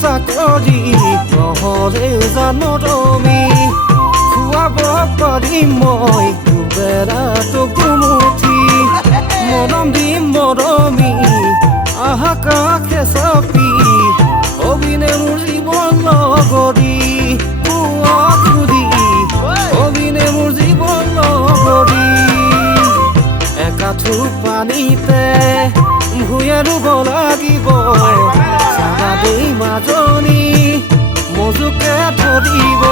চাকৰি নহ'লে জানো তুমি খুৱাব পাৰিম মই দুবেৰাটো গুমুঠি মৰম দিম মৰমি আহা কাষে চাপি অবিনে মোৰ জীৱন লগৰী পুৱা খুদি অবিনে মোৰ জীৱন লগৰী একাঠু পানীতে ভূঞে ৰুব লাগিব দেই মাজনী মজুকে ধৰিব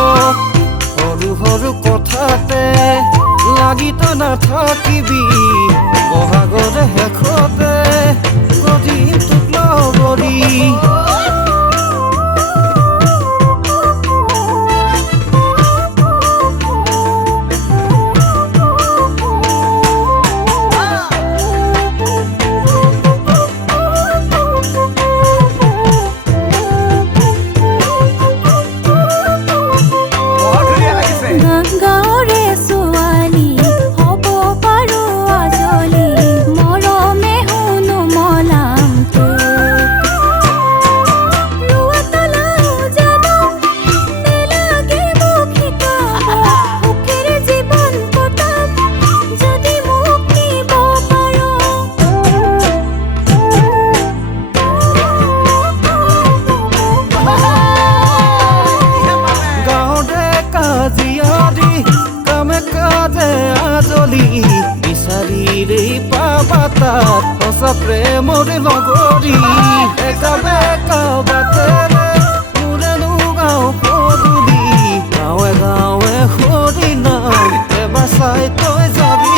সৰু সৰু কথাতে লাগি তই নাথাকিবি বহাগৰে শেষতে গজিম তোক লগৰী বিচাৰিলে পাবা তাত সঁচা প্ৰেমৰ লগৰী একা বেকা বাটেৰে মোৰেনো গাঁও পদূলি গাঁৱে গাঁৱে সৰি নাম এবাৰ চাই তই যাবি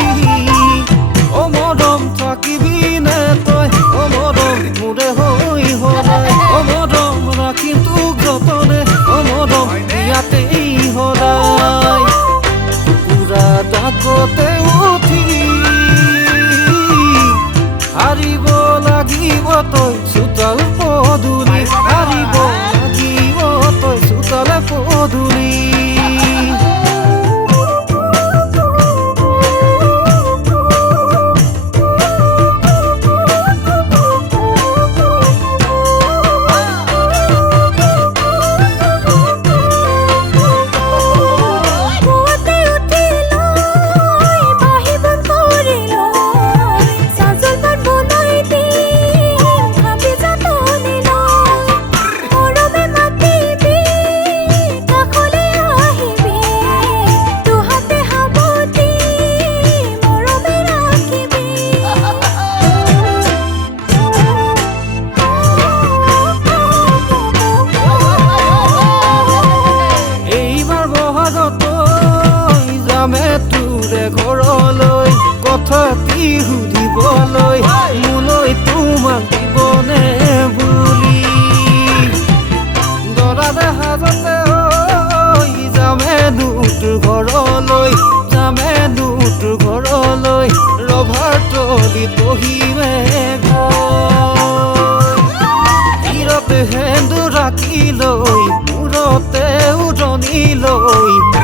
অ মৰম থাকিবি নে তই অ মৰম মোৰে হৈ সদায় অ মৰম ৰাখিম তোক যতনে অ মৰম ইয়াতেই সদায় কুকুৰা ডাকতে উঠি হাৰিব লাগিব তই চোতাল পদূলি হাৰিব লাগিব তই চোতাল পদূলি ঘৰলৈ কথা কি সুধিবলৈ মোলৈ তোমাক দিবনে বুলি দৰাৰে হাজতে যামে তোৰ ঘৰলৈ যামে তোৰ ঘৰলৈ ৰভাৰ তলিত বহিমে তীৰতে সেন্দুৰ ৰাখি লৈ মূৰতে উৰণি লৈ